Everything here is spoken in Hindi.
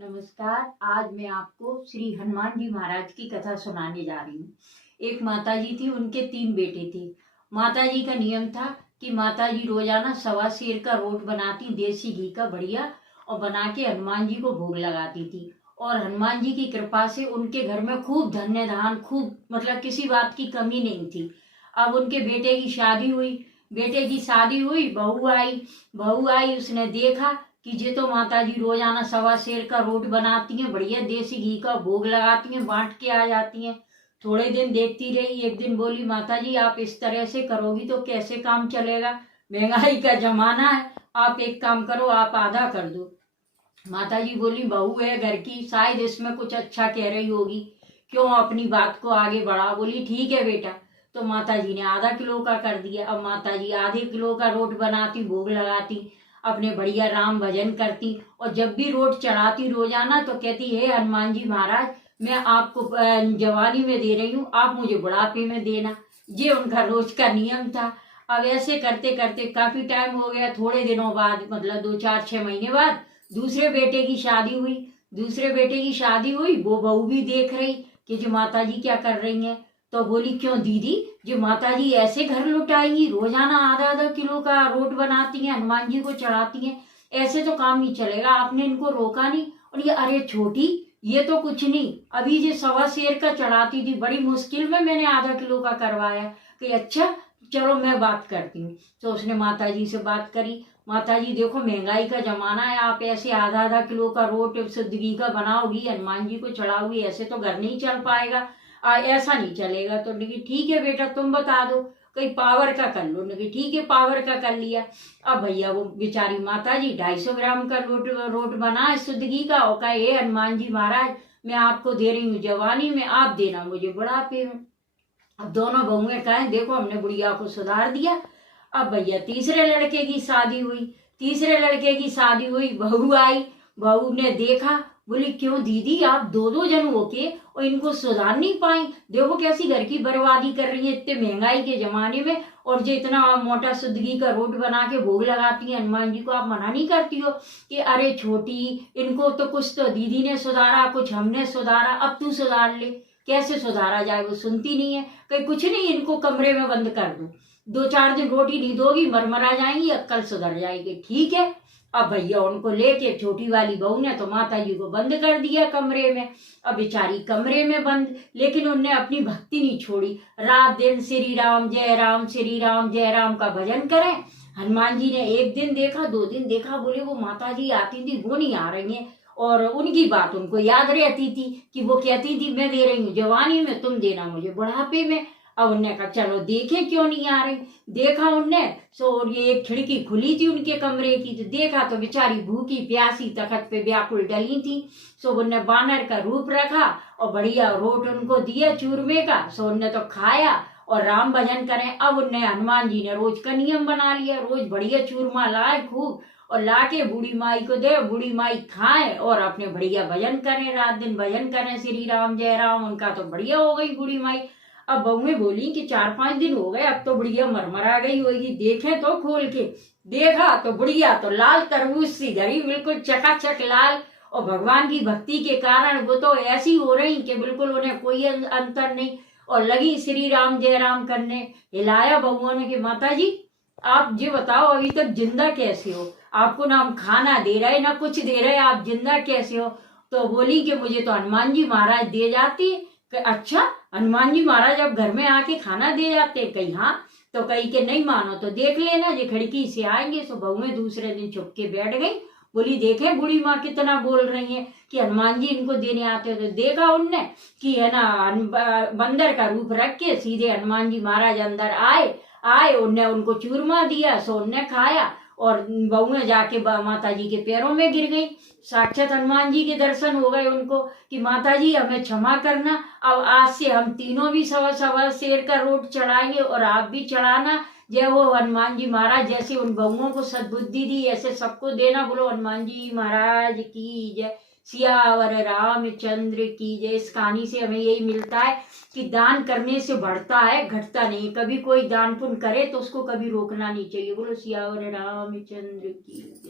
नमस्कार। आज मैं आपको श्री हनुमान जी महाराज की कथा सुनाने जा रही हूँ। एक माता जी थी, उनके 3 बेटे थे। माता जी का नियम था कि माता जी रोजाना सवा सेर का रोट बनाती, देसी घी का बढ़िया, और बना के हनुमान जी को भोग लगाती थी। और हनुमान जी की कृपा से उनके घर में खूब धन्य धान, खूब मतलब किसी बात की कमी नहीं थी। अब उनके बेटे की शादी हुई। बेटे की शादी हुई, बहू आई, उसने देखा कि ये तो माता जी रोजाना सवा सेर का रोट बनाती हैं, बढ़िया देसी घी का भोग लगाती हैं, बांट के आ जाती हैं। थोड़े दिन देखती रही। एक दिन बोली, माता जी आप इस तरह से करोगी तो कैसे काम चलेगा, महंगाई का जमाना है। आप एक काम करो, आप आधा कर दो। माता जी बोली, बहू है घर की, शायद इसमें कुछ अच्छा कह रही होगी, क्यों अपनी बात को आगे बढ़ा। बोली ठीक है बेटा। तो माता जी ने आधा किलो का कर दिया। अब माता जी आधे किलो का रोट बनाती, भोग लगाती, अपने बढ़िया राम भजन करती, और जब भी रोट चढ़ाती रोजाना तो कहती, हे हनुमान जी महाराज, मैं आपको जवानी में दे रही हूँ, आप मुझे बुढ़ापे में देना। ये उनका रोज का नियम था। अब ऐसे करते करते काफी टाइम हो गया। थोड़े दिनों बाद, मतलब 2 4 6 महीने बाद, दूसरे बेटे की शादी हुई। वो बहू भी देख रही कि जो माता जी क्या कर रही हैं। तो बोली, क्यों दीदी, जो माता जी ऐसे घर लुटाएंगी, रोजाना आधा आधा किलो का रोट बनाती हैं, हनुमान जी को चढ़ाती हैं, ऐसे तो काम नहीं चलेगा। आपने इनको रोका नहीं। और ये, अरे छोटी, ये तो कुछ नहीं, अभी जो सवा सेर का चढ़ाती थी, बड़ी मुश्किल में मैंने आधा किलो का करवाया। कि अच्छा, चलो मैं बात करती हूँ। तो उसने माता जी से बात करी। माता जी देखो, महंगाई का जमाना है, आप ऐसे आधा आधा किलो का रोट शुद्ध घी का बनाओगी, हनुमान जी को चढ़ाओगी, ऐसे तो घर नहीं चल पाएगा। ऐसा नहीं चलेगा। तो लेकिन ठीक है बेटा, तुम बता दो, कहीं पावर का कर लो। लेकिन ठीक है, पावर का कर लिया। अब भैया वो बेचारी माता जी 250 ग्राम का रोट बना है शुद्ध घी का, और कहा, हे हनुमान जी महाराज, मैं आपको दे रही हूँ जवानी में, आप देना मुझे बुढ़ापे में। अब दोनों बहुएं कहें, देखो हमने बुढ़िया को सुधार दिया। अब भैया तीसरे लड़के की शादी हुई। बहू आई। बहू ने देखा, बोली, क्यों दीदी, आप दो दो जन होके और इनको सुधार नहीं पाई। देखो कैसी घर की बर्बादी कर रही है इतने महंगाई के जमाने में, और जो इतना मोटा शुद्ध घी का रोट बना के भोग लगाती है हनुमान जी को, आप मना नहीं करती हो कि अरे छोटी, इनको तो कुछ तो दीदी ने सुधारा, कुछ हमने सुधारा, अब तू सुधार ले। कैसे सुधारा जाए, वो सुनती नहीं है। कहीं कुछ नहीं, इनको कमरे में बंद कर दो, 2 4 दिन रोटी नहीं दोगी, मरमरा जाएंगी, अक्कल सुधर जाएगी। ठीक है। अब भैया उनको लेके छोटी वाली बहू ने तो माता जी को बंद कर दिया कमरे में। अब बेचारी कमरे में बंद, लेकिन उनने अपनी भक्ति नहीं छोड़ी। रात दिन श्री राम जय राम, श्री राम जय राम का भजन करें। हनुमान जी ने 1 दिन देखा, 2 दिन देखा, बोले वो माता जी आती थी, वो नहीं आ रही है। और उनकी बात उनको याद रहती थी कि वो कहती थी, मैं दे रही हूँ जवानी में, तुम देना मुझे बुढ़ापे में। अब उनने कहा, चलो देखे क्यों नहीं आ रही। देखा उनने, सो और ये एक खिड़की खुली थी उनके कमरे की, तो देखा तो बेचारी भूखी प्यासी तखत पे व्याकुल डली थी। सो उनने बानर का रूप रखा और बढ़िया रोट उनको दिया चूरमे का। सो उनने तो खाया और राम भजन करें। अब उनने, हनुमान जी ने रोज का नियम बना लिया, रोज बढ़िया चूरमा लाए खूब, और लाके बूढ़ी माई को दे, बूढ़ी माई खाए और अपने बढ़िया भजन करें, रात दिन भजन करें श्री राम जय राम। उनका तो बढ़िया हो गई बूढ़ी माई। अब बहुएं बोली कि 4 5 दिन हो गए, अब तो बुढ़िया मरमरा गई होगी, देखे तो खोल के। देखा तो बुढ़िया तो लाल तरबूज सी धरी, बिल्कुल चकाचक लाल। और भगवान की भक्ति के कारण वो तो ऐसी हो रही कि बिल्कुल उन्हें कोई अंतर नहीं। और लगी श्री राम जय राम करने। हिलाया बहुओं ने कि माता जी, आप ये बताओ, अभी तक जिंदा कैसे हो? आपको ना हम खाना दे रहे, ना कुछ दे रहे, आप जिंदा कैसे हो? तो बोली कि मुझे तो हनुमान जी महाराज दे जाती है। अच्छा, हनुमान जी महाराज अब घर में आके खाना दे जाते? कही हाँ। तो कही के नहीं मानो तो देख लेना, ये खिड़की से आएंगे। सो बहू में दूसरे दिन छुप के बैठ गई। बोली, देखे बूढ़ी माँ कितना बोल रही है कि हनुमान जी इनको देने आते हो। तो देखा उनने कि है ना, बंदर का रूप रख के सीधे हनुमान जी महाराज अंदर आए उनने उनको चूरमा दिया। सो उनने खाया और बहुएं जाके माता जी के पैरों में गिर गई। साक्षात हनुमान जी के दर्शन हो गए उनको कि माता जी हमें क्षमा करना, अब आज से हम तीनों भी सवा सवा सेर का रोट चढ़ाएंगे और आप भी चढ़ाना। जय हो हनुमान जी महाराज, जैसे उन बहुओं को सद्बुद्धि दी ऐसे सबको देना। बोलो हनुमान जी महाराज की जय। सियावर रामचंद्र की जय। इस कहानी से हमें यही मिलता है कि दान करने से बढ़ता है, घटता नहीं। कभी कोई दान पुण्य करे तो उसको कभी रोकना नहीं चाहिए। बोलो सियावर रामचंद्र की जय।